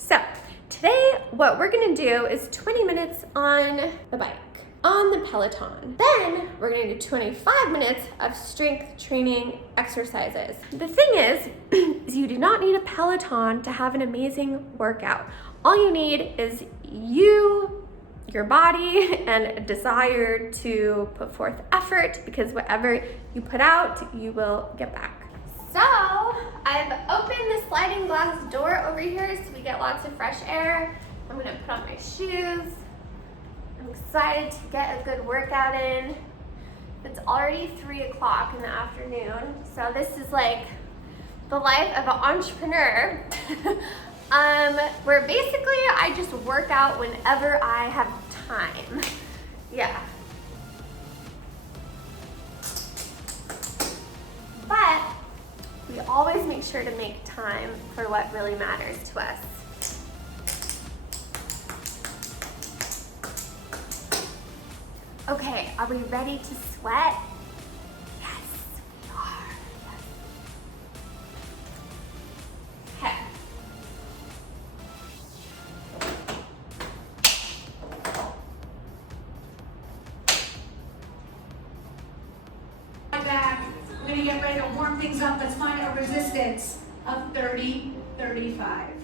So today what we're gonna do is 20 minutes on the bike, on the Peloton. Then we're gonna do 25 minutes of strength training exercises. The thing is you do not need a Peloton to have an amazing workout. All you need is your body, and a desire to put forth effort, because whatever you put out, you will get back. So I've opened the sliding glass door over here so we get lots of fresh air. I'm gonna put on my shoes. I'm excited to get a good workout in. It's already 3 o'clock in the afternoon, so this is like the life of an entrepreneur. Where basically I just work out whenever I have time. Yeah. But we always make sure to make time for what really matters to us. Okay, are we ready to sweat? Yes, we are. Okay. Back. We're gonna get ready to warm things up. Let's find a resistance of 30, 35.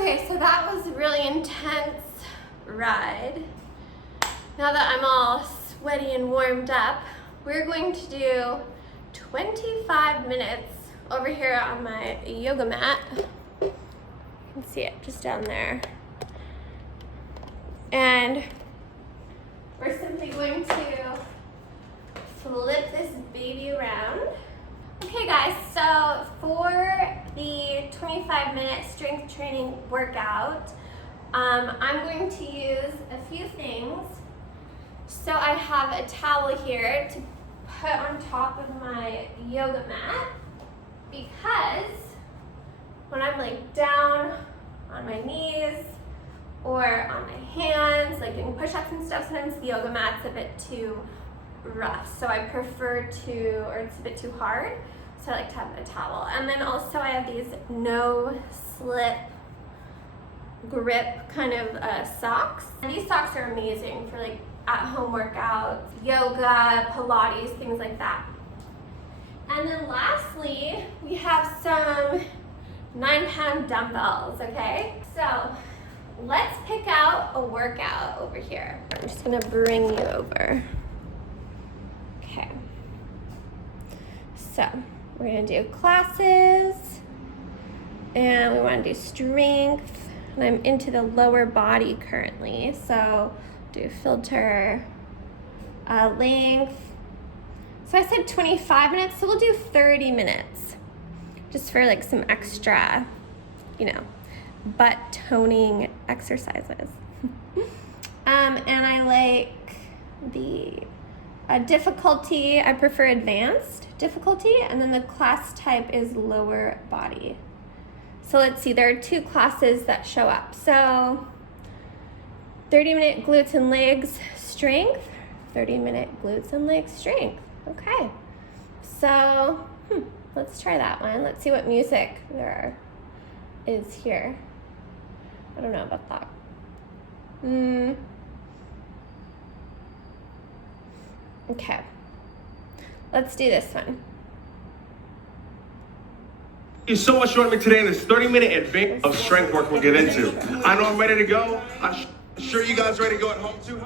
Okay, so that was a really intense ride. Now that I'm all sweaty and warmed up, we're going to do 25 minutes over here on my yoga mat. You can see it just down there. And we're simply going to flip this baby around. Okay guys, so for the 25-minute strength training workout, I'm going to use a few things. So I have a towel here to put on top of my yoga mat, because when I'm like down on my knees or on my hands, like doing push-ups and stuff, sometimes the yoga mat's a bit too rough, so I prefer to, or it's a bit too hard, so I like to have a towel. And then also I have these no slip grip kind of socks. And these socks are amazing for like at-home workouts, yoga, Pilates, things like that. And then lastly, we have some 9-pound dumbbells, okay? So let's pick out a workout over here. I'm just gonna bring you over. Okay, so we're gonna do classes, and we wanna do strength, and I'm into the lower body currently, so do filter length. So I said 25 minutes, so we'll do 30 minutes, just for like some extra, butt toning exercises. And I like the difficulty, I prefer advanced difficulty, and then the class type is lower body. So let's see, there are 2 classes that show up. So 30-minute glutes and legs strength, 30-minute glutes and legs strength. Okay, so let's try that one. Let's see what music there is here. I don't know about that. Okay. Let's do this one. Thank you so much for joining me today in this 30-minute advance of strength work we'll get into. I know I'm ready to go. I'm sure you guys ready to go at home too.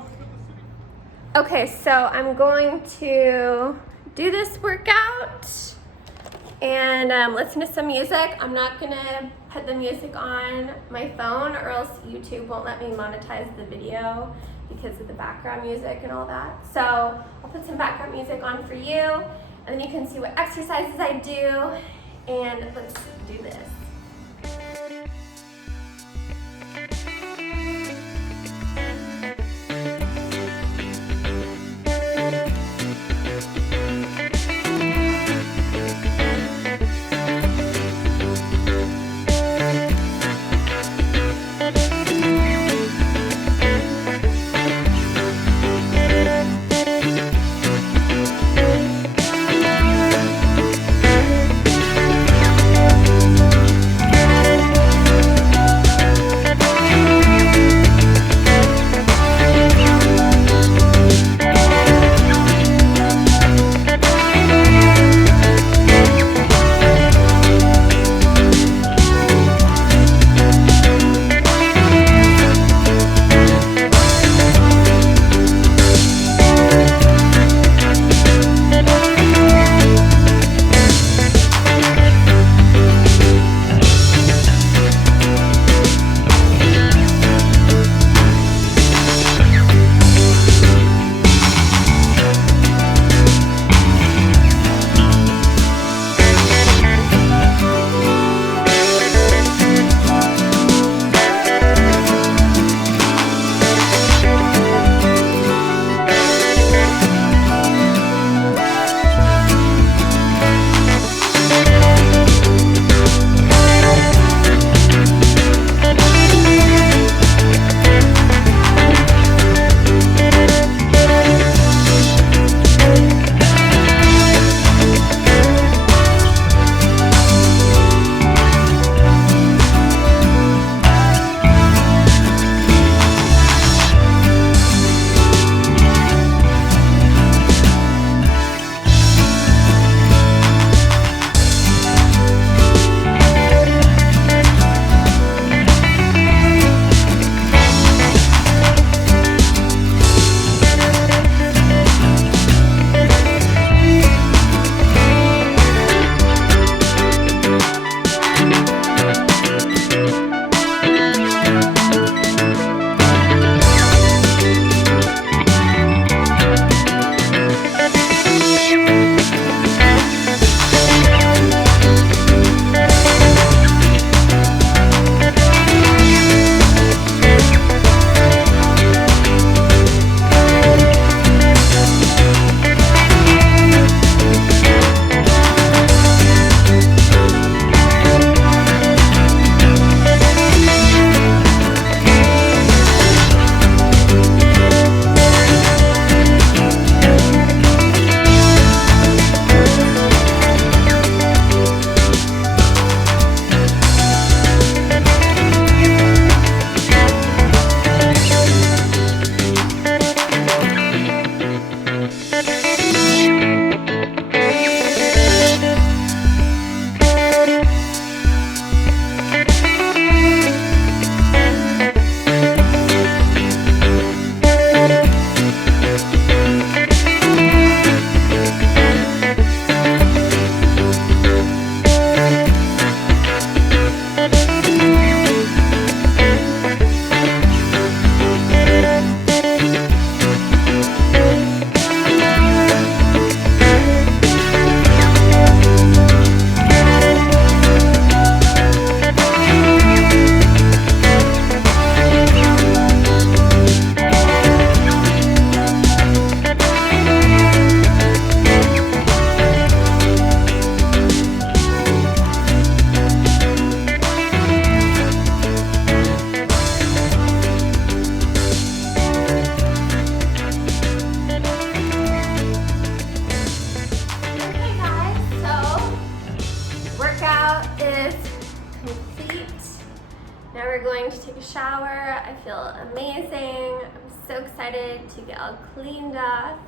Okay, so I'm going to do this workout and listen to some music. I'm not gonna put the music on my phone or else YouTube won't let me monetize the video because of the background music and all that. So I'll put some background music on for you and then you can see what exercises I do, and let's do this. feel amazing. I'm so excited to get all cleaned up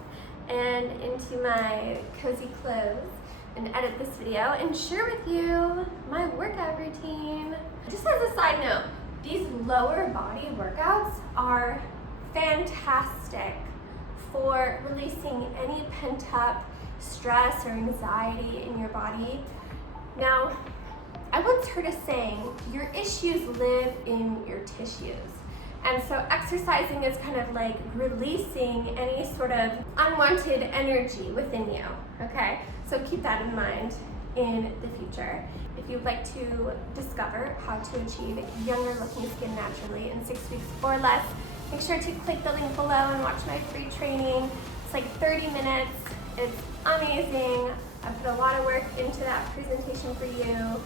and into my cozy clothes and edit this video and share with you my workout routine. Just as a side note, these lower body workouts are fantastic for releasing any pent-up stress or anxiety in your body. Now, I once heard a saying, your issues live in your tissues. And so exercising is kind of like releasing any sort of unwanted energy within you, okay? So keep that in mind in the future. If you'd like to discover how to achieve younger looking skin naturally in 6 weeks or less, make sure to click the link below and watch my free training. It's like 30 minutes. It's amazing. I put a lot of work into that presentation for you,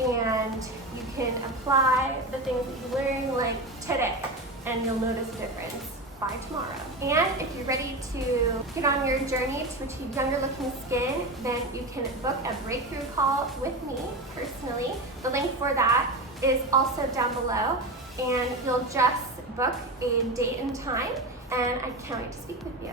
and you can apply the things that you learn like today, and you'll notice a difference by tomorrow. And if you're ready to get on your journey to achieve younger looking skin, then you can book a breakthrough call with me personally. The link for that is also down below, and you'll just book a date and time, and I can't wait to speak with you.